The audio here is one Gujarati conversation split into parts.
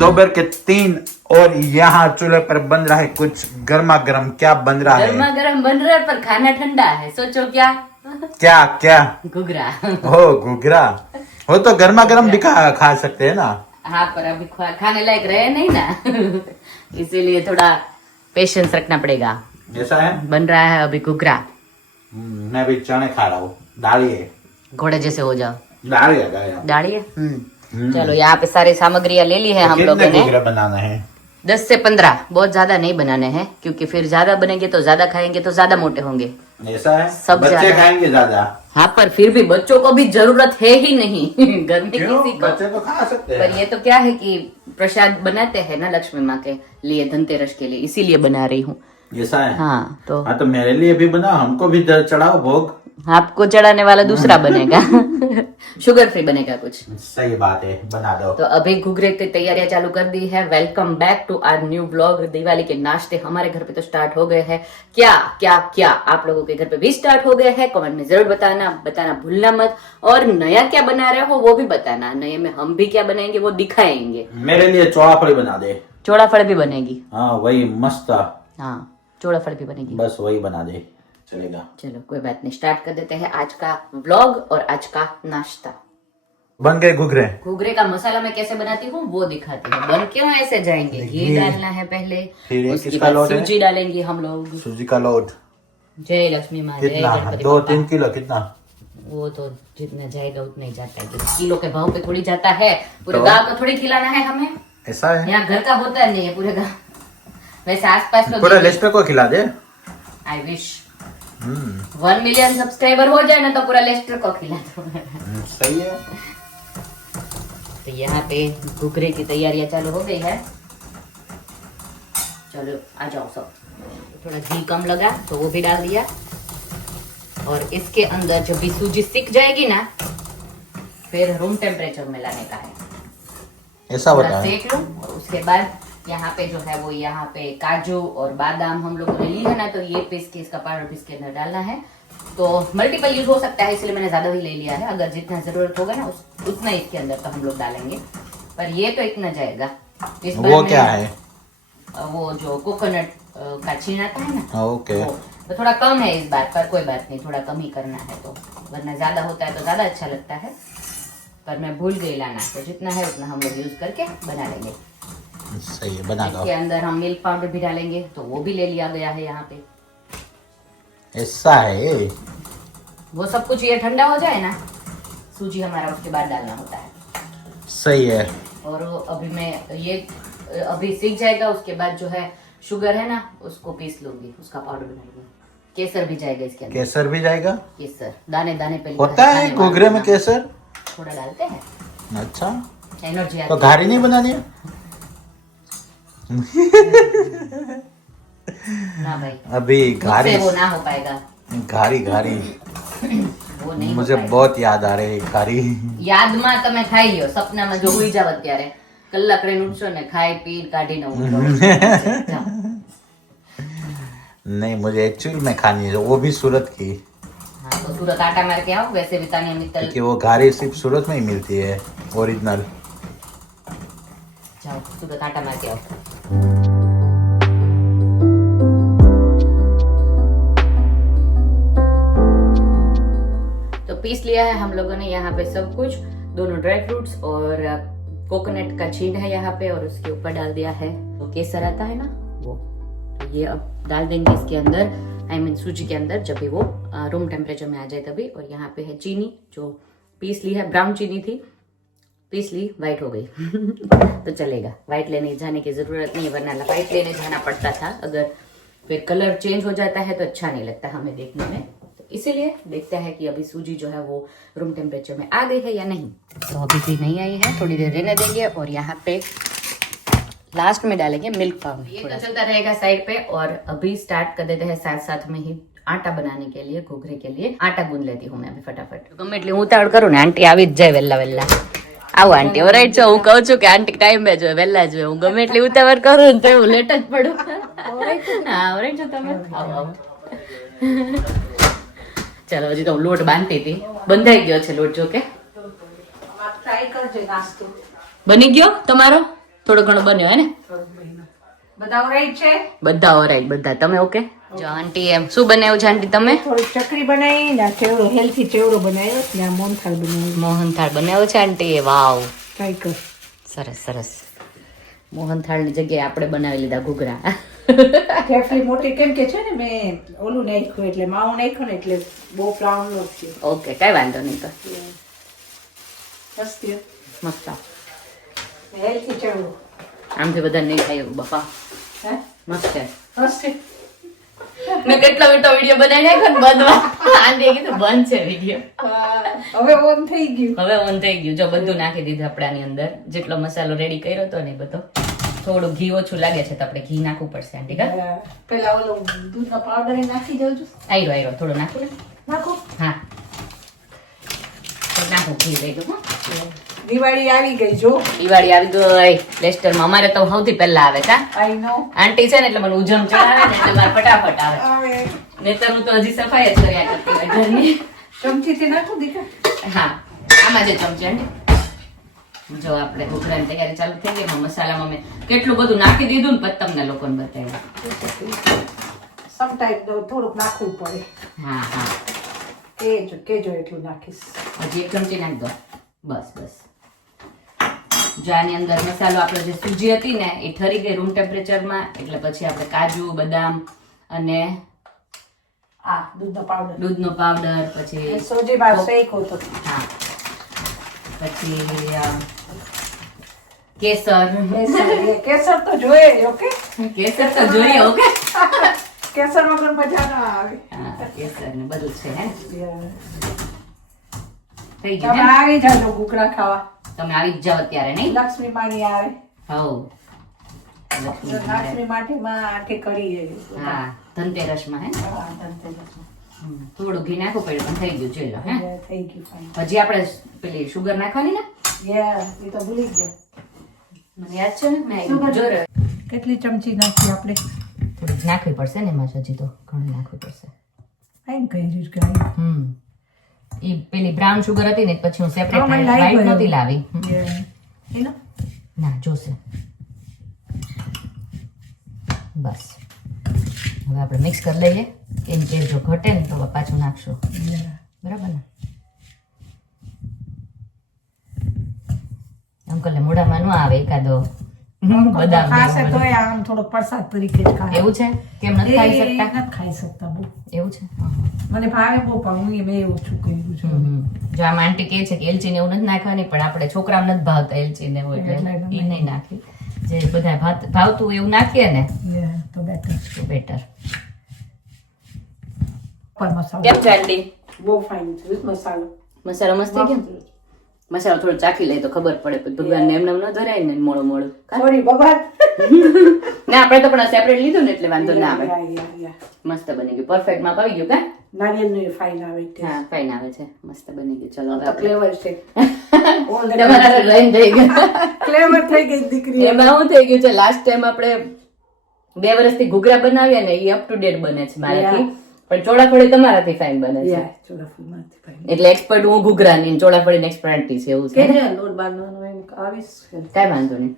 दोपहर के 3 और यहाँ चूल्हे पर बन रहा है कुछ गर्मा गर्म। क्या बन रहा है? गर्मा गर्म बन रहा है पर खाना ठंडा है। सोचो क्या? क्या क्या? घुघरा। हो घुघरा। वो तो गर्मा गर्म भी खा सकते हैं ना। हाँ पर अभी खाने लायक रहे नहीं ना इसीलिए थोड़ा पेशेंस रखना पड़ेगा। ऐसा है? बन रहा है अभी घुघरा। मैं भी चने खा रहा हूँ। दालिए घोड़े जैसे हो जाओ। दालिए दाढ़ी। चलो यहाँ पे सारी सामग्रियां ले ली है हम लोगों ने। घुघरा बनाना है? 10 से 15। बहुत ज्यादा नहीं बनाने हैं क्योंकि फिर ज्यादा बनेंगे तो ज्यादा खाएंगे तो ज्यादा मोटे होंगे। ऐसा है? सब बच्चे खाएंगे ज्यादा। हाँ पर फिर भी बच्चों को भी जरूरत है ही नहीं घर में किसी को। बच्चे तो खा सकते हैं। पर ये तो क्या है कि प्रसाद बनाते हैं ना लक्ष्मी माँ के लिए, धनतेरस के लिए, इसीलिए बना रही हूँ। ऐसा है? हाँ तो मेरे लिए भी बना, हमको भी चढ़ाओ भोग। आपको चढ़ाने वाला दूसरा बनेगा शुगर फ्री बनेगा कुछ। सही बात है, बना दो। तो अभी घुघरे की तैयारियां चालू कर दी है। Welcome back to our new blog. Diwali के नाश्ते हमारे घर पे तो स्टार्ट हो गए हैं। क्या क्या क्या आप लोगों के घर पे भी स्टार्ट हो गए हैं? कमेंट में जरूर बताना भूलना मत। और नया क्या बना रहे हो वो भी बताना। नए में हम भी क्या बनाएंगे वो दिखाएंगे। मेरे लिए चौड़ा फली बना दे। चौड़ा फल भी बनेगी। हाँ वही मस्त। हाँ चौड़ा फल भी बनेगी। बस वही बना दे, चलेगा। चलो कोई बात नहीं, स्टार्ट कर देते हैं आज का व्लॉग और आज का नाश्ता। बन गए घुघरे। घुघरे का मसाला मैं कैसे बनाती हूँ वो दिखाती हूँ। बन क्यों ऐसे जाएंगे? घी डालना है पहले, फिर उसके किसका बाद लोट है? सूजी डालेंगे हम लोग। सूजी का लोट जय लक्ष्मी माँ, जय कितना? गणपति 2-3 किलो कितना? वो तो जितना जाएगा उतना ही जाता है। किलो के भाव पे थोड़ी जाता है। पूरे तो? गाँव को थोड़ी खिलाना है हमें। ऐसा है? यहाँ घर का होता नहीं है पूरे गाँव। वैसे आसपास तो पूरा लेस्टर को खिला दे। आई विश 1 मिलियन सब्सक्राइबर हो जाए ना तो पूरा लेस्टर को खिला दो। सही है। तो यहाँ पे घुघरे की तैयारियां चालू हो गई है। चलो आ जाओ सब। थोड़ा घी कम लगा तो वो भी डाल दिया। और इसके अंदर जब भी सूजी सिक जाएगी ना फिर रूम टेम्परेचर में लाने का है। ऐसा थोड़ा होता है? सेक लो और उसके बाद यहाँ पे जो है वो यहाँ पे काजू और बादाम हम लोगों ने ली है ना, तो ये पीस के इसका पाउडर पीस के अंदर डालना है। तो मल्टीपल यूज हो सकता है इसलिए मैंने ज्यादा भी ले लिया है। अगर जितना जरूरत होगा ना उतना इसके अंदर तो हम लोग डालेंगे। पर ये तो इतना जाएगा। इस बार वो क्या है? वो जो कोकोनट का छीन आता है ना, ओके। तो थोड़ा कम है इस बार, पर कोई बात नहीं, थोड़ा कम ही करना है। तो वरना ज्यादा होता है तो ज्यादा अच्छा लगता है। पर मैं भूल गई लाना, तो जितना है उतना हम लोग यूज करके बना लेंगे। सही है, बना दो। इसके अंदर हम मिल्क पाउडर भी डालेंगे तो वो भी ले लिया गया है यहाँ पे। ऐसा है? वो सब कुछ ये ठंडा हो जाए ना, सूजी हमारा उसके बाद डालना होता है। सही है। और वो अभी मैं ये अभी सीख जाएगा, उसके बाद जो है शुगर है ना उसको पीस लूंगी, उसका पाउडर बनाऊंगी। केसर भी जाएगा इसके अंदर। केसर भी जाएगा? केसर दाने दाने पे होता है घुघरे में केसर? थोड़ा डालते हैं। अच्छा, एनर्जी तो घारी नहीं बनानी है? ना भाई, अभी घारी वो ना हो पाएगा। घारी घारी वो नहीं मुझे बहुत याद आ रही है घारी। याद में તમે ખાઈ લ્યો, સપનામાં જો હુઈ જાવ ત્યારે કલાક રહીને ઉઠશો ને ખાઈ પી કાઢીને ઊંઘો। नहीं, मुझे एक्चुअली में खानी है वो भी सूरत की। हाँ तो सूरत आटा मार के आओ। वैसे भी तानिया मित्तल क्योंकि वो घारी सिर्फ सूरत में ही मिलती है ओरिजिनल। जाओ सूरत आटा मार के आओ। तो पीस लिया है हम लोगों ने यहाँ पे सब कुछ। दोनों ड्राई फ्रूट्स और कोकोनट का छीन है यहाँ पे, और उसके ऊपर डाल दिया है तो केसर आता है ना वो। तो ये अब डाल देंगे इसके अंदर, आई मीन सूजी के अंदर, जब भी वो रूम टेम्परेचर में आ जाए तभी। और यहाँ पे है चीनी जो पीस ली है, ब्राउन चीनी थी, पीस ली, वाइट हो गई तो चलेगा। वाइट लेने जाने की जरूरत नहीं है, वरना वाइट लेने जाना पड़ता था। अगर फिर कलर चेंज हो जाता है तो अच्छा नहीं लगता हमें देखने में। तो इसीलिए देखते हैं कि अभी सूजी जो है वो रूम टेम्परेचर में आ गई है या नहीं। तो अभी भी नहीं आई है, थोड़ी देर रहने देंगे। और यहाँ पे लास्ट में डालेंगे मिल्क पाउडर। ये तो चलता रहेगा साइड पे। और अभी स्टार्ट कर देते हैं साथ साथ में ही आटा बनाने के लिए, घुघरे के लिए आटा गूंद लेती हूँ मैं अभी फटाफट। गમે એટલી ઉતાવળ કરું ને આંટી આવી જ જાય વેલા વેલા। આવો આંટી ઓરાઈટ છો, હું કહું છું કે આંટી ટાઈમ બે જોઈએ, વેલા જોઈએ। હું ગમે એટલી ઉતાવળ કરું ને તો હું લેટ જ પડું। હા ઓરાઈટ છો તમે? આવો આવો। ચાલો હજી તો હું લોટ બાંધતી હતી, બંધાઈ ગયો છે લોટ। જો કે બની ગયો તમારો, થોડો ઘણો બન્યો હે ને? બધા ઓરાઈટ છે. બધા ઓરાઈટ, બધા. તમે ઓકે? જો આંટી એમ શું બનાવ્યું છે આંટી તમે? થોડી ચકરી બનાવી ને ચેવડો હેલ્થી ચેવડો બનાવ્યો ને આ મોહનથાળ બનાવ્યો. મોહનથાળ બનાવ્યો છે આંટી. વાવ, ટ્રાય કર. સરસ સરસ. મોહનથાળની જગ્યાએ આપણે બનાવી લીધા ઘૂઘરા. ઢેફલી મોટી કેમ કે છે ને મેં ઓલું નાખ્યું એટલે માવું નાખ્યું ને એટલે બહુ પ્રાઉન નો છે. ઓકે, કઈ વાંધો નહીં. તો મસ્ત મસ્ત. હેલ્થી ચેવડો. આમથી બધા નહીં ખાય એવું બાપા. હે મસ્ત છે. મસ્ત. મેં કેટલો મોટો વિડીયો બનાવી નાખ્યો ને બધમાં. આંટીએ કીધું બંધ છે વિડીયો. હવે ઓન થઈ ગયું. હવે ઓન થઈ ગયું. જો બધું નાખી દીધું આપણાની અંદર. જેટલો મસાલો રેડી કર્યો હતો ને એ બધો. થોડું ઘી ઓછું લાગે છે તો આપણે ઘી નાખવું પડશે આંટી. કા પેલા ઓલો દૂધનો પાવડર નાખી દઉં છું. આયરો થોડું નાખું ને. નાખો. હા, તો નાખું ઘી લઈ દઉં. દિવાળી આવી ગઈ જો. દિવાળી આવી ગઈ લેસ્ટરમાં. અમારે તો સૌથી પહેલા આવે. કા આઈ નો આંટી છે ને એટલે મને ઉજમ ચડાવે ને એટલે મારે ફટાફટ આવે. આવે. નહીતર તો હજી સફાઈ જ કર્યા કરતી હોય ઘરની. ચમચીથી નાખું દીકરા. હા, આમાં જે ચમચી આંટી. જો આપણે ઘૂઘરાની તૈયારી ચાલુ થઈ ગઈ. એમાં મસાલામાં મેં કેટલું બધું નાખી દીધું ને પછી તમને લોકોને બતાવ્યું. સમટાઈમ થોડુંક નાખવું પડે. હા હા, કેજો એટલું નાખીશ. હજી એક ચમચી નાખ દો. બસ બસ. જો આની અંદર મસાલો આપણે જે સૂજી હતી ને એ ઠરી ગઈ રૂમ ટેમ્પરેચરમાં. એટલે પછી આપણે કાજુ, બદામ અને આ દૂધનો પાવડર પછી સોજી બાર શેકો તો. હા, પછી કેસર. કેસર તો જોઈએ. ઓકે, કેસર તો જોઈએ. ઓકે, કેસર વગર મજા ના આવે. હા, કેસર ને બધું છે હે. થઈ તમે ગયું. આવી જાજો ઘૂઘરા ખાવા. તમે આવી જ જાઓ અત્યારે નહીં? લક્ષ્મી પાણી આવે. હવ, લક્ષ્મી માટીમાં આઠે કરી છે. હા, ધનતેરસમાં હે. થોડું ઘી નાખવું પડ્યું પણ થઈ ગયું. ચલો હે, થઈ ગયું ફાઈન. હજી આપણે પેલી શુગર નાખવાની ને? એ તો ભૂલી ગયા. મને યાદ છે ને, મેં જોર કેટલી ચમચી નાખી આપણે? થોડી નાખવી પડશે ને એમાં. હજી તો ઘણી નાખવી પડશે. ફાઈન કહી દીધું કે ઈ પેલી બ્રાઉન શુગર હતી ને પછી હું સેપરેટ મને લાવી વ્હાઈટ ગયું. નહોતી લાવી. એનો ના, જોશે. બસ હવે આપણે મિક્સ કરી લઈએ. કેમ કે જો ઘટે ને તો પાછું નાખશું. બરાબર ને? અંકલને મોઢામાં ન આવે એકાદો બદામ ખાશે જેવું તો બધું. આમ થોડો પ્રસાદ તરીકે જ ખાય. એવું છે? કેમ નથી ખાઈ શકતા? નથી ખાઈ શકતા બહુ. એવું છે? મને ભાવે બહુ પણ હું એ બે ઓછું કર્યું છે. જો આમ આંટી કહે છે કે એલચી ને એવું નથી નાખવાની, પણ આપણે છોકરાઓને નથી ભાવતા એલચી ને એવું એટલે એટલે એ નહીં નાખી. જે બધા ભાવતું એવું નાખીએ ને તો બેટર. તો બેટર. પર મસાલો કેમ છે આંટી? બહુ ફાઇન છે મસાલો. મસાલો મસ્ત થઈ ગયો? મસાલો થોડો ચાખી લે તો ખબર પડે. ભગવાનને એમને ન ધરાય ને મોળું મોળું. સોરી બબાર. ના, આપણે તો પણ સેપરેટ લીધું ને એટલે વાંધો ના આવે. યા મસ્ત બની ગયું. પરફેક્ટ માં આવી ગયું. કા નારિયેળનું ફાઇન આવે છે. હા, ફાઇન આવે છે. મસ્ત બની ગયું. ચલો હવે તો ફ્લેવર છે. તમારા લઈને થઈ ગયું. ફ્લેવર થઈ ગઈ દીકરી. એમાં શું થઈ ગયું છે, લાસ્ટ ટાઈમ આપણે 2 વર્ષથી ઘૂઘરા બનાવ્યા ને એ અપ ટુ ડેટ બને છે મારાથી. પણ ચોળાફળી તમારાથી ફાઇન બને છે. એટલે એક્સપર્ટ હું ઘૂઘરાની, ચોળાફળીની એક્સપર્ટ આંટી છે. એવું છે? લોટ બાંધવાનો એમ આવીશ. કઈ વાંધો નહીં.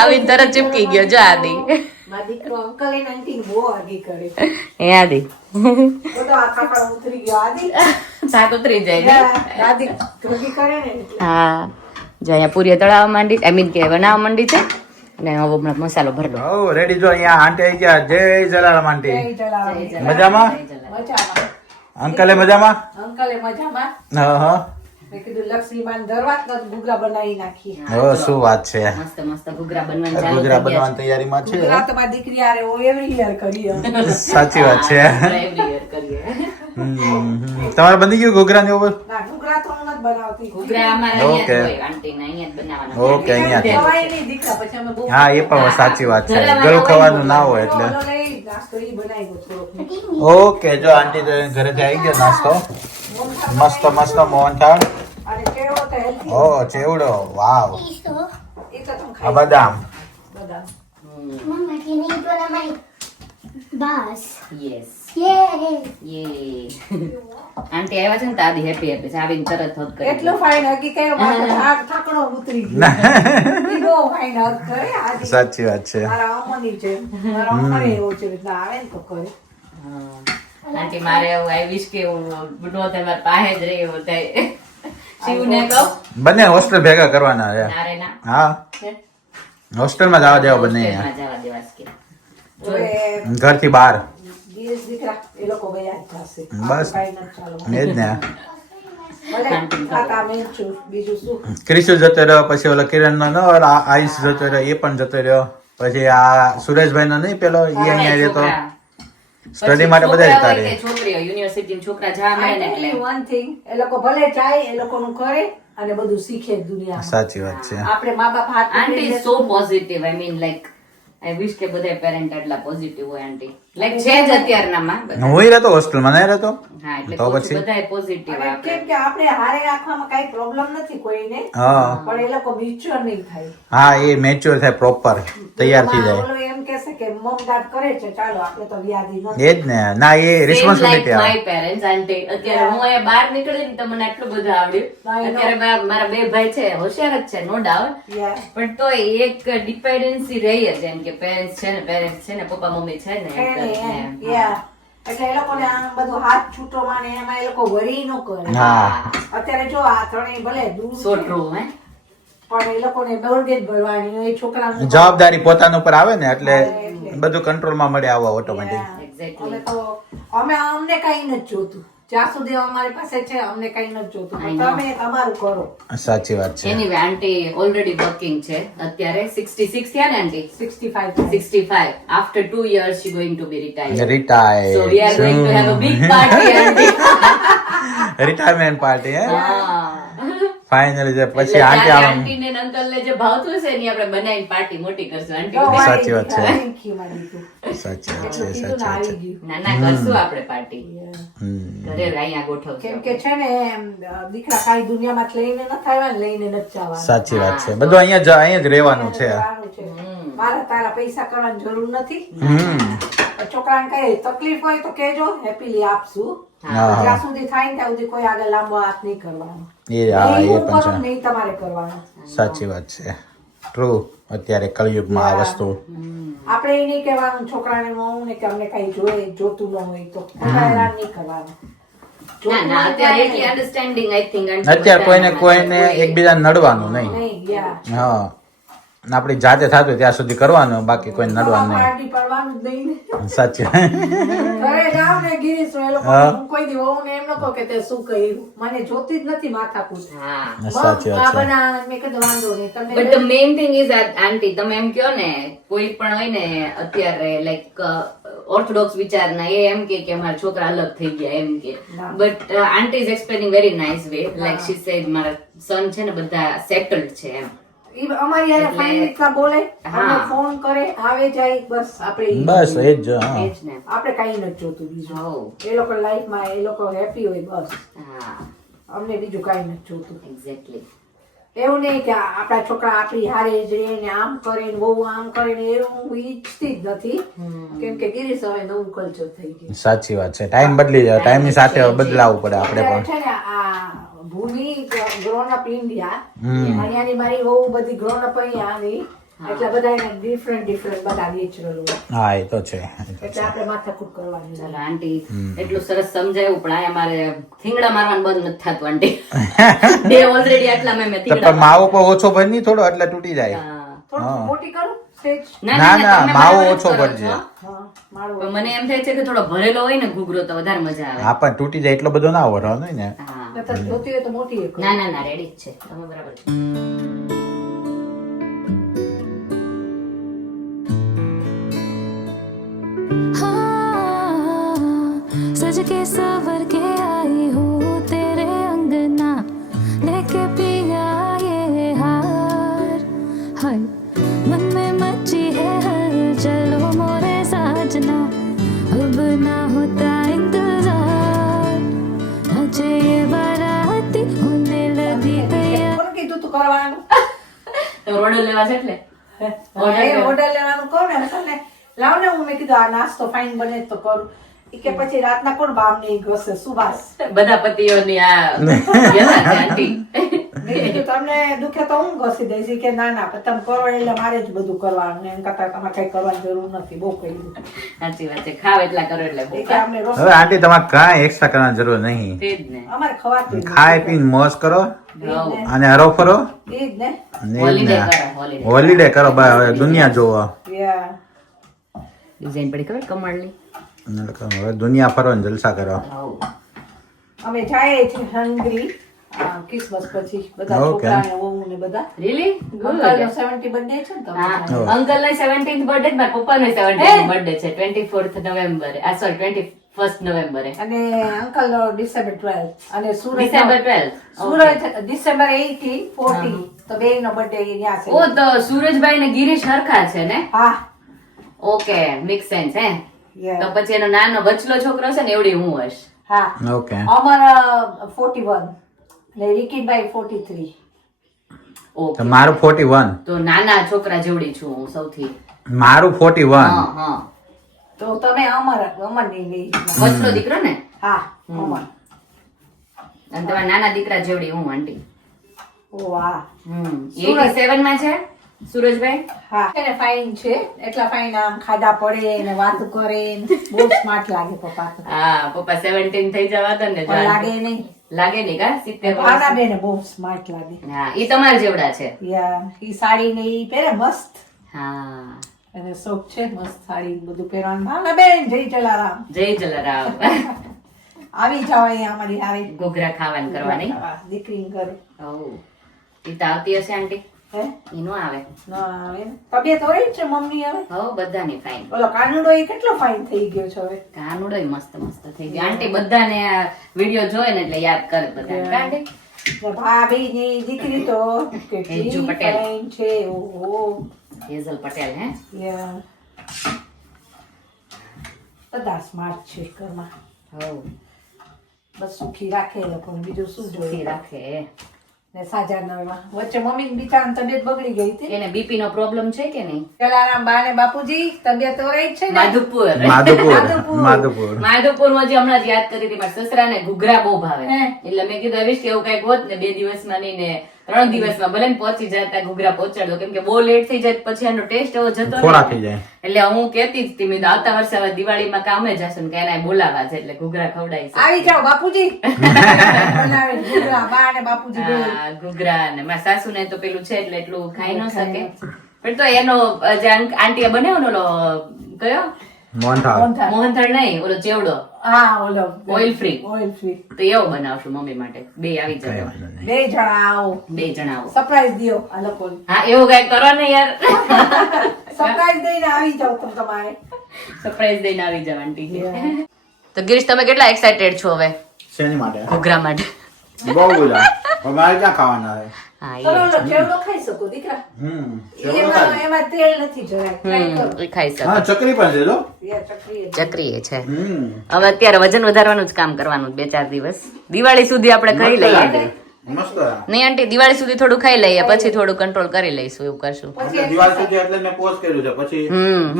આવી તરત ચીપકી ગયો. જો આદી મારા દીકરો અંકલ એને આંટી બહુ આદી કરે. એ આદી બધો આખા પર ઉતરી ગયો આદી. શાક ઉતરી જાય. આદી ધોગી કરે ને એટલે. હા, જો અહીંયા પૂરી તળાવવા માંડી, આઈ મીન કે બનાવવા માંડી છે. ને હવે હમણાં મસાલો ભર દો. ઓ રેડી. જો અહીંયા આંટી આવી ગયા. જય જલારામ આંટી. મજામાં? મજામાં. અંકલે મજામાં? અંકલે મજામાં. હા હા. મેં કીધું લક્ષ્મીમાન દરવાજ તો ઘૂઘરા બનાવી નાખીએ. ઓ શું વાત છે. મસ્ત મસ્ત ઘૂઘરા બનવાનું ચાલુ ઘૂઘરા થઈ ગયા બનવાની તૈયારીમાં છે. ઘૂઘરા તો મારી દીકરી આરે એવરી યર કરીએ. સાચી વાત છે. છે. Every year કરીએ. તમારે બની ગયું ઘૂઘરા ને એવું? ના ઘૂઘરા તો હું નથી બનાવતી. ઘૂઘરા અમારા અહીંયા જ Okay. હોય. આંટીને અહીંયા જ બનાવવાના. ઓકે, અહીંયા જ. ખવાય નહીં દીકરા પછી અમે બહુ હા, એ પણ સાચી વાત છે. ગળું ખાવાનું ના હોય એટલે. ઓલો લઈ નાસ્તો ઈ બનાવ્યો થોડોક. ઓકે, જો આંટી તો ઘરેથી આવી ગયો નાસ્તો. મસ્ત મસ્ત મોહનથાળ. અને કેવો તો હેલ્થી. ઓ ચેવડો. વાવ. એ તો તમે આ ખાઈ બદામ. બધા. Mamma, can you eat one of my bars? Yes. યે આંટી આવ્યા છે ને દાદી હેપી હેપી છે આવીને તરત હગ કરી એટલું ફાઇન હગી કયો માથે થાકણો ઉતરી ગયો ઈ બહુ ફાઇન હગ કરે આજે સાચી વાત છે. મારા અમ્માની છે મારા અમ્માને એવો છે એટલે આવે ને તો કરે આંટી મારે એવું આઈ વિશ કે હું નો તમાર પાસે જ રહી એવું થાય શિવને કહો બંને હોસ્ટેલ ભેગા કરવાના છે. ના રે ના હા હોસ્ટેલમાં જવા દેવા બંને હોસ્ટેલમાં જવા દેવા છે કે હવે ઘરથી બહાર ગીરીશ દીકરા એ લોકો ગયા જ થશે બસ. કાઈ ન ચાલો એ જ ને. ભલે કાકા મેં છું બીજું શું ક્રિશુ જતો રહ્યો, પછી ઓલા કિરણ નો આયુષ જતો રહ્યો, એ પણ જતો રહ્યો, પછી આ સુરેશભાઈ નો નહીં પેલો એ અહીંયા રહેતો સ્ટડી માટે બધા જતા રહે. છોકરીઓ યુનિવર્સિટી છોકરા જવા મળે ને એટલે વન થિંગ એ લોકો ભલે જાય એ લોકોનું કરે અને બધું શીખે દુનિયા સાચી વાત છે. આપણે મા બાપ હાથ aunty so positive I mean like I wish કે બધા પેરેન્ટ એટલા પોઝિટિવ હોય આંટી લાઈક છે જ અત્યારનામાં બધા. હું રહેતો હોસ્ટેલમાં નહીં રહેતો હા એટલે તો કહું પછી? છું બધાય પોઝિટિવ અને આપણે કેમ કે આપણે હારે રાખવામાં કઈ પ્રોબ્લેમ નથી કોઈને હા પણ એ લોકો મ્યુચ્યુઅલ નહીં થાય હા એ મેચ્યોર થાય પ્રોપર તૈયાર થઈ જાય ઓલો એમ કહેશે કે મમ દાદ કરે છે ચાલો આપણે તો વ્યાધી નથી એ જ ને. ના એ રિસ્પોન્સિબિલિટી આવે. માય પેરેન્ટ્સ આંટી અત્યારે હું અહીંયા બહાર નીકળી ને તો મને આટલું બધું આવડ્યું અત્યારે મારા બે ભાઈ છે હોશિયાર જ છે નો ડાઉટ Yeah. પણ તો એક ડિપેન્ડન્સી રહી જ એમ કે પેરેન્ટ્સ છે ને પપ્પા મમ્મી છે ને એને એમ, એટલે, yeah. એટલે એ લોકોને આમ બધું હાથ છૂટો માને એમાં એ લોકો વરી ન કરે હા અત્યારે જો આ ત્રણેય ભલે દૂર સો છે, ટ્રુ હે પણ એ લોકોને મોર્ગેજ ભરવાની હોય છોકરાનું જવાબદારી પોતાના ઉપર આવે ને એટલે એટલે. બધું કંટ્રોલમાં મળે આવવા ઓટોમેટિક. Yeah. Exactly. અમને કઈ નથી જોતું જ્યાં સુધી અમારી પાસે છે અમને કઈ નથી જોતું I પણ know. તમે તમારું કરો સાચી વાત છે. એનીવે આંટી ઓલરેડી વર્કિંગ છે અત્યારે 66 થયા ને આંટી 65 65 after 2 years she going to be retired retire so we are going to have a big party auntie retirement party હે હા ફાઇનલી પછી એટલે આંટી ત્યારે આમ આંટી ને અંકલ ને જે ભાવતું હશે ને આપણે બનાવીને પાર્ટી મોટી કરશું આંટી સાચી વાત છે. થેન્ક યુ મારી દીકરી. સાચી વાત એટલું છે. કીધું ને સાચી વાત આવી છે. ગયું ના ના કરશું આપણે પાર્ટી હમ. ઘરે અહીંયા કેમ ગોઠવશું કે છે ને એમ, દીકરા કાંઈ દુનિયામાં લઈને નથી આવ્યા ને લઈને નથી જવાના. સાચી વાત છે. બધું અહીંયા જ રહેવાનું છે. રહેવાનું છે. મારે તારા પૈસા કરવાની જરૂર નથી હમ છોકરાને કઈ તકલીફ હોય તો કેજો હેપીલી આપશું હા. જ્યાં સુધી થાય ને ત્યાં સુધી કોઈ આગળ લાંબો હાથ નહીં કરવાનો એ હા નહીં એ હું પણ કરું છે. નહીં તમારે કરવાનો સાચી વાત છે. ટ્રુ. અત્યારે કલયુગમાં આ વસ્તુ આપણે એ નહીં કહેવાનું છોકરાને હું ને કે અમને કઈ જોતું ન હોય તો ખોટા હેરાન નહીં કરવાનું ના ના અત્યારે એટલી અન્ડરસ્ટેન્ડિંગ આઈ થિંક અત્યારે કોઈને એકબીજાને નડવાનું નહીં. નહીં યા હા આપણી જાતે થતું ત્યાં સુધી કરવાનું બાકી કોઈ નડવાનું નહીં. પાર્ટી પડવાનું જ નહીં ને સાચી ઘરે જાવ ને ગિરીશ એ લોકો હા. હું કોઈ દી વહુને એમ ન કહું કે તે શું કર્યું મને જોતી જ નથી માથાકૂટ હા સાચી આ વાત છે. બના મેં કીધું વાંધો નહીં બટ તમે ધ મેઇન થિંગ ઇઝ આંટી તમે એમ કહો ને કોઈ પણ હોય ને અત્યારે લાઈક ઓર્થોડોક્સ વિચારના એ એમ કે અમારા છોકરા અલગ થઈ ગયા એમ કે ના. But aunty is explaining very nice way like she said મારા સન છે ને બધા સેટલ્ડ છે એમ ઈ અમારી હારે એટલે- ફાઇન રીતના બોલે હા. અમને ફોન કરે આવે જાય બસ આપણે ઈ બસ જોઈએ. એ જ હા. એ જ ને આપણે કઈ નથી જોતું બીજું હો એ લોકો લાઈફમાં એ લોકો હેપી હોય બસ હા અમને બીજું કઈ નથી જોતું એક્ઝેક્ટલી એવું નહીં કે આપણા છોકરા આપણી હારે જ રહે ને આમ કરે ને બહુ આમ કરે ને એવું હું ઈચ્છતી જ નથી કેમ કે ગિરીશ હવે નવું કલ્ચર થઈ ગયું સાચી વાત છે. ટાઈમ બદલી જાય. ટાઈમની સાથે બદલાવવું પડે આપણે અત્યારે પણ. છે ને આ ભૂમિ ગ્રોન અપ ઇન્ડિયા હમ. અહીંયાની મારી બહુ બધી ગ્રોન અપ અહીંયા આવી એટલે બધા ડિફરન્ટ બધા નેચરલ હોય હા એ તો છે. એ તો એટલે છે. આપણે માથાકૂટ કરવાની ચાલો આંટી એટલું સરસ સમજાયું પણ અહીંયા મારે થીંગડા મારવાનું બંધ નથી થતું આંટી બે ઓલરેડી આટલા મેં તો થીંગડા પણ માવો પણ ઓછો ભરી નહીં થોડો એટલે તૂટી જાય. હા. થોડું મોટી કરું સ્ટેજ ના, ના, તમે માવો બરાબર જ ઓછો કરો ભરજે. છો. હા મારું પણ મને એમ થાય છે કે થોડો ભરેલો હોય ને ઘૂઘરો તો વધારે મજા આવે હા પણ તૂટી જાય એટલો બધો ના ભરવાનો હોય ને. હા નતર જોતી હોય તો મોટી એક ના ના ના રેડી જ છે તમે બરાબર છો. हाँ, सज के सवर के आई हूँ तेरे अंगना लेके पिया ये हार हाय मन में मची है हलचल ओ मोरे साजना अब ना होता इंतजार नचे ये बाराती होने लगी तैयार કોણ કીધું તું કરવાનું તમે ઓર્ડર લેવા છે એટલે ઓર્ડર લેવાનું કહું ને તને લાવ ને હું મેં કીધું આ નાસ્તો ફાઇન બને તો કરું ઈ કે પછી રાતના કોણ બામ નહીં ઘસે સુભાષ બધા પતિઓની આ વ્યથા છે આંટી. મેં કીધું તમને દુખે તો હું ઘસી દઈશ ઈ કે ના ના પણ તમે કરો એટલે મારે જ બધું કરવાનું એમ કરતા તમારે કઈ કરવાની જરૂર નથી બહુ કહી દીધું સાચી વાત છે, ખાવ એટલા કરો એટલે બહુ. ઈ કે અમને હવે આંટી તમારે કાંઈ એક્સ્ટ્રા કરવાની જરૂર નહીં. તે જ ને. અમારે ખવાતું જ ખાઈ પીને મોજ કરો હઉ. અને હરો ફરો ઈ જ ને હોલિડે કરો, હોલિડે. હોલિડે કરો બા, હવે દુનિયા જોવો. Yeah. ડિઝાઇન પડી ખબર કમળની? હવે દુનિયા ફરો ને જલસા કરો. હઉ. અમે જાય છે હંગરી ક્રિસમસ પછી બધા Okay. છોકરા ને વહુ ને બધા Really? Good. અંકલનો 70 birthday છે ને હા, તમે અંકલનો 17th birthday છે, મારા પપ્પાનો 17th birthday છે, 24th નવેમ્બરે. આ sorry 21st નવેમ્બરે. અને અંકલ નો ડિસેમ્બર 12 અને સુરજ December 12th. સુરજ ડિસેમ્બર 18 40 તો બે નો બર્થડે અહીંયા છે ઓ તો સુરજભાઈ ને ગિરીશ હરખા છે ને? હા ઓકે, મેક સેન્સ હે. Yeah. તો પછી એનો નાનો બચલો છોકરો છે ને એવડી હું હશ. હા ઓકે. અમર 41 ને રિકીભાઈ 43 ઓકે. તો મારું 41. તો નાના છોકરા જેવડી છું હું સૌથી. મારું 41. હા હા. તો તમે અમર ની લઈ બચલો દીકરો ને? હા અમર અને તમારા નાના દીકરા જેવડી હું આંટી. ઓ વાહ 87 માં છે સુરજભાઈ. હા એને ફાઇન છે એટલા ફાઇન આમ ખાધા પડે ને વાતો કરે ને બહુ સ્માર્ટ લાગે પપ્પા તો હા પપ્પા 17 થઈ જવા હતા ને. પણ લાગે નહીં લાગે નહીં કા 70 વર્ષ? આના બેને બહુ સ્માર્ટ લાગે હા ઈ તમારા જેવડા છે. યા ઈ સાડી ને ઈ પહેરે મસ્ત હા અને શોખ છે મસ્ત સાડી બધું પહેરવાનું ભાવના બેન જય જલારામ જય જલારામ. આવી જાવ અહીંયા અમારી હારે ઘૂઘરા ખાવાનું કરવાની. દીકરી ઘરે ઓ ઈ તો આવતી હશે આંટી? હે ઈ નો આવે? ના આવે ને. તબિયત હોય છે મમ્મી હવે હો બધાની ફાઇન. ઓલો કાનુડો એ કેટલો ફાઇન થઈ ગયો છે હવે કાનુડોય મસ્ત મસ્ત થઈ ગયો. આંટી બધાને આ વિડિયો જોવે ને એટલે યાદ કરે બધા. કા આંટી? ને ભાભી ની દીકરી તો હેજુ કેટલી પટેલ. ફાઇન છે ઓહો હેઝલ પટેલ હે? યા બધા સ્માર્ટ છે ઘરમાં હો બસ સુખી રાખે એ લોકોને બીજું શું સુખી જોઈએ રાખે. ને સાજા નવેમાં વચ્ચે મમ્મી બિચારાની તબિયત બગડી ગઈ હતી એને બીપી નો પ્રોબ્લેમ છે કે નહીં? જલારામ બા ને બાપુજી તબિયત ઓરાઈ છે ને માધુપુર. માધુપુર. માધુપુર. માધુપુરમાં જે હમણાં જ યાદ કરી હતી મારા સસરાને ઘૂઘરા બહુ ભાવે. હે. એટલે મેં કીધું હવીશ કે એવું કઈક હોત ને 2 દિવસમાં નહીં ને 3 દિવસમાં ભલે ને પહોંચી જતા ઘૂઘરા પહોંચાડો કેમ કે બહુ લેટ થઈ જાય તો પછી એનો ટેસ્ટ એવો જતો ખોરા રહે. થઈ જાય. એટલે હું કેતી જ હતી મેં કીધું આવતા વર્ષે હવે દિવાળીમાં કામે જશું કે એને બોલાવા છે એટલે ઘૂઘરા ખવડાવીશ. આવી જાઓ બાપુજી બનાવે ઘૂઘરા બા ને બાપુજી બે હા, ઘૂઘરા ને મારા સાસુ ને તો પેલું છે એટલે એટલું ખાઈ ન શકે પણ તો એનો જે આંટીએ બનાવ્યો ને ઓલો કયો મોહનથાળ. મોહનથાળ. મોહનથાળ નહીં ઓલો ચેવડો હા ઓલો ઓઇલ ફ્રી ઓઇલ ફ્રી તો એવો બનાવશું મમ્મી માટે. બે આવી કઈ જાય વાંધો નહીં. બે જણા આવો 2 જણા આવો. સરપ્રાઈઝ દિયો આ લોકોને હા એવું કઈ કરો ને યાર. સરપ્રાઈઝ દઈને આવી જાવ તમે તમારે સરપ્રાઈઝ દઈને આવી જાવ આંટી કે. તો ગિરીશ તમે કેટલા એક્સાઇટેડ છો હવે શેની માટે? ઘૂઘરા માટે? બહુ બધા. પણ મારે ક્યાં ખાવાના છે? હા તમે ઓલો ચેવડો ખાઈ શકો દીકરા એમાં તેલ નથી જરાય Try કરો. એ ખાઈ શકો. હા ચકરી પણ છે જો. યા ચકરી છે. ચકરી એ છે. હમ. હવે અત્યારે વજન વધારવાનું જ કામ કરવાનું 2-4 દિવસ દિવાળી સુધી આપણે કરી લઈએ. મસ્ત. નહીં આંટી દિવાળી સુધી થોડું ખાઈ લઈએ પછી થોડું કંટ્રોલ કરી લઈશું એવું કરશું. પછી દિવાળી સુધી એટલે મેં પોસ્ટ કર્યું છે પછી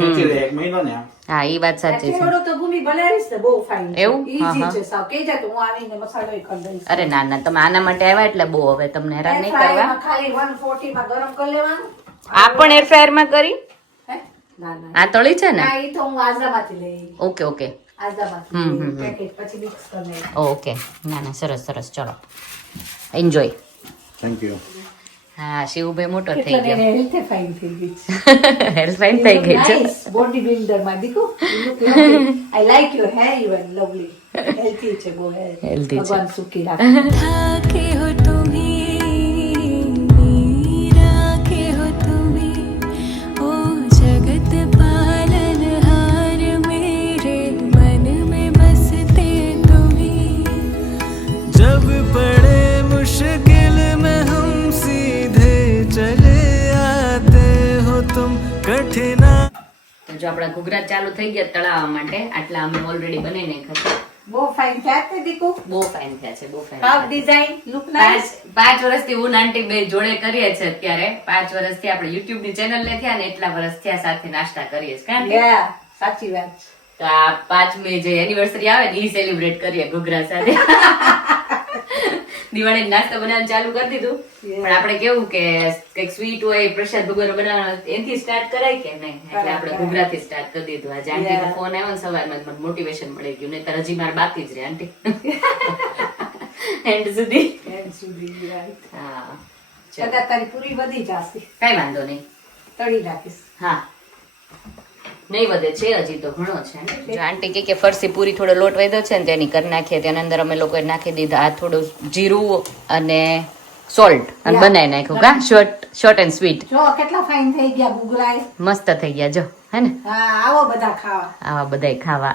ખેંચી લે 1 મહિનો ને. હા એ વાત સાચી છે. ચેવડો તો ભૂમિ બનાવીશ ને બહુ ફાઇન એવું? હા, ઈઝી હા. છે સાવ કે જા તો હું આવીને મસાલો કરી દઈશ અરે ના ના તમે આના માટે આવ્યા એટલે બહુ હવે તમને હેરાન નહીં Air fryer કરવા. માં ખાલી 140 માં ગરમ કરી લેવાનું આ પણ એર ફ્રાયર માં કરી? હે ના ના આ તળી છે ને? ના ઈ તો હું આઝામાંથી લઈ ઓકે ઓકે આઝામાંથી પેકેટ પછી મિક્સ કરી લઈ ઓકે ના ના સરસ સરસ ચલો એન્જોય. Thank you. હા શિવભાઈ મોટો થઈ એટલે ગયો. એને હેલ્થ ફાઇન થઈ ગઈ હેર ફાઇન થઈ ગઈ છે. બોડી બિલ્ડર માં Diku I like your hair even lovely healthy છે બહુ Healthy છે. ભગવાન સુખી રાખે थाके हो तुम्हें मीरा के हो तुम्हें ओ जगत पालनहार मेरे मन में बसते तुम्हें जब पड़े मुश्किल में हम सीधे चले आते हो तुम कठिना તો જો આપણા ઘૂઘરા ચાલુ થઈ ગયા તળાવવા માટે આટલા અમે ઓલરેડી બનાવી નાખ્યા છે. બહુ ફાઇન થયા તે દીકુ બહુ ફાઇન થયા છે બહુ fine. Half design look nice 5 વર્ષથી હું આંટી બે જોડે કરીએ છે અત્યારે 5 વર્ષથી આપણે YouTube ની ચેનલ ને થયા ને એટલા વર્ષ થયા સાથે નાસ્તા કરીએ છે કારણ કે યા સાચી વાત તો આ 5મી જે એનિવર્સરી આવે ને એ સેલિબ્રેટ કરીએ ઘૂઘરા સાથે. દિવાળી નાસ્તો બનાવવાનું ચાલુ કરી દીધું, પણ આપણે કેવું કે કઈક સ્વીટ હોય પ્રસાદ ભગવાન બનાવવાનો એનથી સ્ટાર્ટ કરાય કે નહીં, એટલે આપણે ઘૂઘરાથી સ્ટાર્ટ કરી દીધું. આજે આંટીનો ફોન આવ્યો ને સવારમાં મને મોટિવેશન મળી ગયું, નહીં તો હજી મારે બાકી જ રહે આંટી એન્ડ સુધી. હા કદાચ તારી પૂરી વધી જશે, કઈ વાંધો નહીં, તળી રાખીશ. હા નહીં વધે છે હજી તો ઘણો છે. જો આંટી કે ફરસી પૂરી થોડો લોટ વધ્યો છે ને તેની કરી નાખીએ, તેની અંદર અમે લોકોએ નાખી દીધા આ થોડું જીરું અને સોલ્ટ અને બનાવી નાખ્યું. કા શોર્ટ એન્ડ સ્વીટ. જો કેટલા ફાઇન થઈ ગયા ઘૂઘરા, મસ્ત થઈ ગયા જો, હે ને? હા આવો બધા ખાવા, આવા બધાય ખાવા.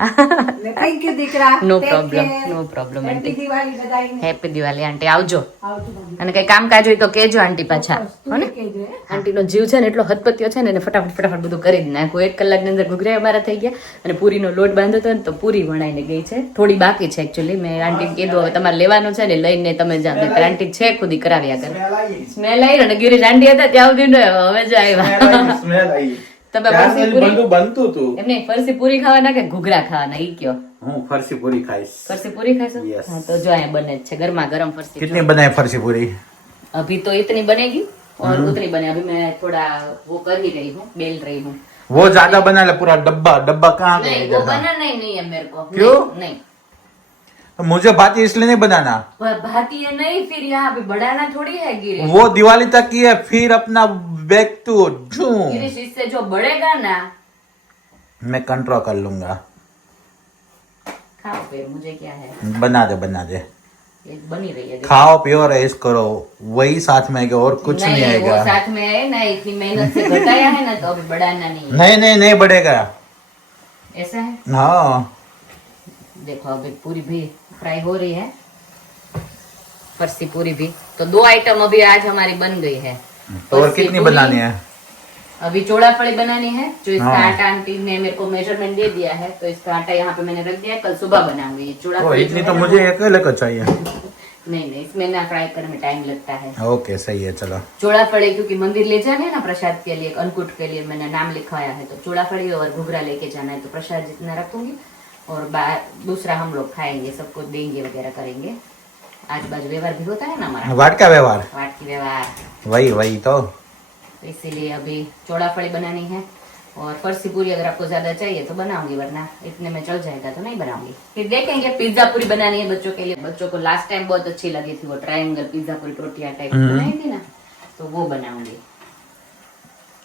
થેન્ક યુ દીકરા. નો પ્રોબ્લેમ, નો પ્રોબ્લેમ હેપી આંટી. દિવાળી બધાને. હેપી દિવાળી આંટી, આવજો. આવજો બાબુ. અને કઈ કામકાજ હોય તો કેજો આંટી પાછા, હો ને? કહેજો, હે? આંટીનો જીવ છે ને એટલો હતપત્યો છે ને એને ફટાફટ બધું કરી જ નાખ્યું. 1 કલાકની અંદર ઘૂઘરા અમારા થઈ ગયા અને પૂરીનો લોટ બાંધ્યો હતો ને તો પૂરી વણાઈને ગઈ છે. થોડી બાકી છે એકચ્યુઅલી. મેં આંટીને કીધું હવે તમારે લેવાનું છે ને લઈને તમે જાઓ. આંટી છે ખુદી કરાવ્યા કરે. સ્મેલ આવી ને ગિરીશ આંટી હતા ત્યાં સુધી હવે જ આવ્યા. તમે ફરસી પૂરી બનતું હતું. એમને ફરસી પૂરી ખાવાના કે ઘૂઘરા ખાવાના ઈ કયો? હું ફરસી પૂરી ખાઈશ. फरसी पूरी खाए Yes. हाँ तो जो है बने अच्छे गर्मा गर्म फरसी कितनी बनाए फरसी पूरी? अभी तो इतनी बनेगी और उतनी बने. अभी मैं थोड़ा वो कर ही रही हूँ, बेल रही हूँ. वो ज्यादा बना ले, पूरा डब्बा कहाँ नहीं वो बना नहीं है मेरे को. क्यों? नहीं तो मुझे भाती इसलिए नहीं बनाना. भाती है नहीं, फिर यहाँ पे बढ़ाना थोड़ी है गिरीश. वो दिवाली तक की है, फिर अपना बैक टू गिरीश इससे जो बढ़ेगा ना मैं कंट्रोल कर लूंगा. खाओ फिर मुझे क्या है, बना दे. ये बनी रही है. खाओ पियो ऐस करो, वही साथ में आएगा और कुछ नहीं वो आएगा. साथ में है ना, इतनी मेहनत से घटाया है ना तो अभी बढ़ाना नहीं है. नहीं बढ़ेगा. ऐसा है. हाँ देखो अभी पूरी भी फ्राई हो रही है, फरसी पूरी भी. तो 2 आइटम अभी आज हमारी बन गई है. तो और फरसी कितनी पूरी, बनानी है? अभी चौड़ा फली बनानी है. जो इसका हाँ। आटा आंटी ने मेरे को मेजरमेंट दे दिया है तो इसका आटा यहाँ पे मैंने रख दिया है, कल सुबह बनाऊंगी. ये चौड़ा ओ, फली इतनी जो तो है ना, मुझे अकेले को चाहिए. नहीं इसमें ना फ्राई करने में टाइम लगता है. ओके सही है चलो. चौड़ा फड़ी क्योंकि मंदिर ले जाना है ना प्रसाद के लिए, अन्नकूट के लिए मैंने नाम लिखवाया है. तो चौड़ा फड़ी और घूघरा लेके जाना है तो प्रसाद जितना रखूंगी और दूसरा हम लोग खाएंगे, सबको देंगे वगैरह करेंगे. आज बाजू व्यवहार भी होता है ना हमारा, वाट का व्यवहार. वाट की व्यवहार. वही तो. तो इसीलिए अभी चौड़ा फड़ी बनानी है और फरसी पूरी अगर आपको ज्यादा चाहिए तो बनाऊंगी, वरना इतने में चल जाएगा तो नहीं बनाऊंगी. फिर देखेंगे. पिज्जा पूरी बनानी है बच्चों के लिए. बच्चों को लास्ट टाइम बहुत अच्छी लगी थी वो ट्रायंगल पिज्जा पूरी टोटिया टाइप बनाई थी ना, तो वो बनाऊंगी.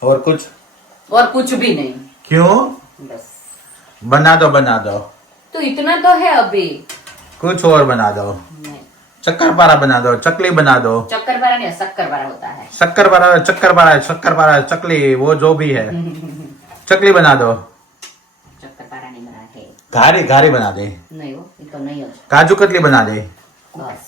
और कुछ? और कुछ भी नहीं, क्यों? बस. बना दो. तो इतना तो है अभी. कुछ और बना दो. नहीं, चक्करपारा बना दो, चकली बना दो. चक्करपारा नहीं, शक्करपारा होता है. चक्करपारा चकली, वो जो भी है चकली बना दो. चक्करपारा नहीं बना है. घारी बना दे. नहीं वो ये तो नहीं हो. काजू कतली बना दे. बस.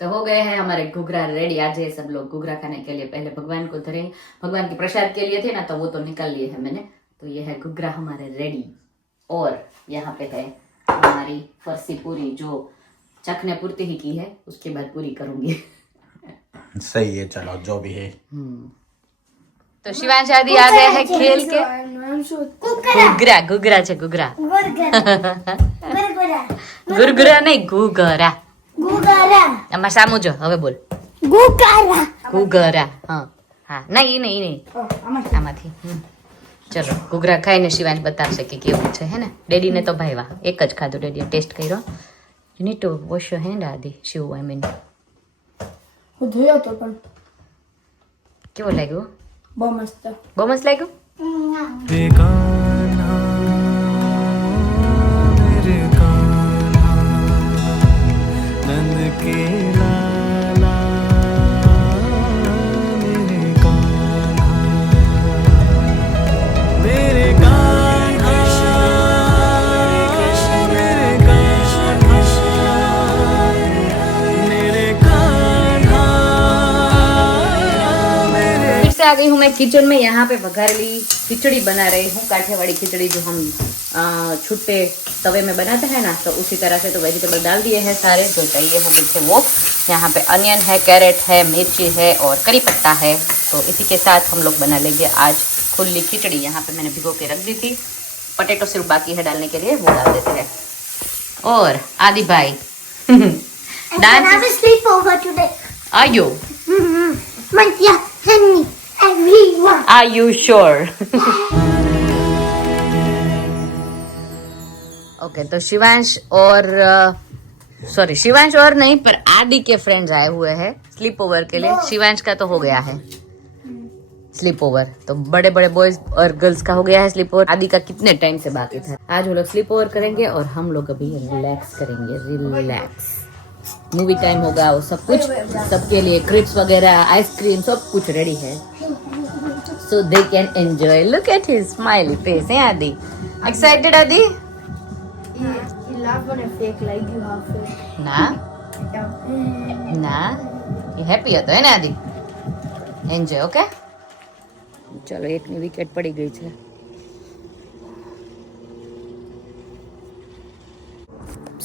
तो हो गए हैं हमारे घूघरा रेडी. आज ये सब लोग घूघरा खाने के लिए पहले भगवान को धरे. भगवान के प्रसाद के लिए थे ना तो वो तो निकाल लिए है मैंने. तो ये है घूघरा हमारे रेडी. और यहाँ पे है हमारी फरसी पूरी जो चखने पूर्ति ही की है, उसके बाद पूरी करूंगी. सही है चलो जो भी है. तो शिवांश आदि आ गए हैं खेल के. घूघरा છે ઘૂઘરા. ગુરગુરા નહીં ઘૂઘરા. આમાં સામુ જો હવે બોલ. ઘૂઘરા. હા ના ઈ નહીં આમાંથી. ચલો ઘૂઘરા ખાઈને શિવાંશ બતાવશે કે કેવું છે, હે ને? ડેડીને તો ભાઈવા એક જ ખાધું. ડેડીએ ટેસ્ટ કર્યો. You need to wash your hand Adi. Shiv I mean. હું ધોયો તો પણ કેવો લાગ્યો? બહુ મસ્ત. બહુ મસ્ત લાગ્યું. रे कान्हा मेरे कान्हा नंद के लाला मेरे कान्हा मेरे कान्हा मेरे कान्हा मेरे कान्हा मेरे. फिर से आ गई हूँ मैं किचन में. यहाँ पे वघारेली खिचड़ी बना रही हूँ. काठियावाड़ी खिचड़ी जो हम छुट्टे तवे में बनाते हैं ना, तो उसी तरह से. तो वेजिटेबल डाल दिए हैं सारे जो चाहिए वो मुझे वो. यहाँ पे अनियन है, कैरेट है, मिर्ची है और करी पत्ता है. तो इसी के साथ हम लोग बना लेंगे आज खुली खिचड़ी. यहाँ पे मैंने भिगो के रख दी थी पोटैटो सिर्फ बाकी है डालने के लिए, वो डाल देते हैं। और आदि भाई dance sleep over today. Are you Mantya, Henry, everyone. Are you sure? Okay, तो शिवांश और सॉरी शिवांश और नहीं पर आदि के फ्रेंड्स आए हुए हैं स्लीप ओवर के लिए। शिवांश का तो हो गया है स्लीप ओवर, तो बड़े बड़े बॉयज और गर्ल्स का हो गया है स्लीप ओवर। आदि का कितने टाइम से बाकी था। आज वो लोग स्लीप ओवर करेंगे और हम लोग अभी रिलैक्स करेंगे। रिलैक्स मूवी टाइम होगा, वो सब कुछ सबके लिए क्रिप्स वगैरह आइसक्रीम सब कुछ रेडी है, so they can enjoy. Look at his smiley face है आदि। एक्साइटेड आदि? You laugh on a fake like you have fake. ના ના એ હેપી હતો હે ને આદિ? એન્જોય. ઓકે ચલો, એકની વિકેટ પડી ગઈ છે.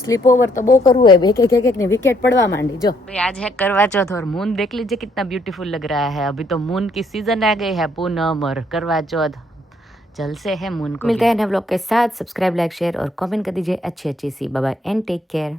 स्लीप ओवर तो बो करવું है, एक एक एक ने विकेट पड़वा मांडी। जो भाई आज है करवा चौथ और मून देख लीजिए कितना ब्यूटीफुल लग रहा है। अभी तो मून की सीजन आ गई है, पूनम और करवा चौथ जलसे है मून को। मिलते हैं नए व्लॉग के साथ। सब्सक्राइब, लाइक, शेयर और कमेंट कर दीजिए अच्छी अच्छी सी। Bye bye and take care.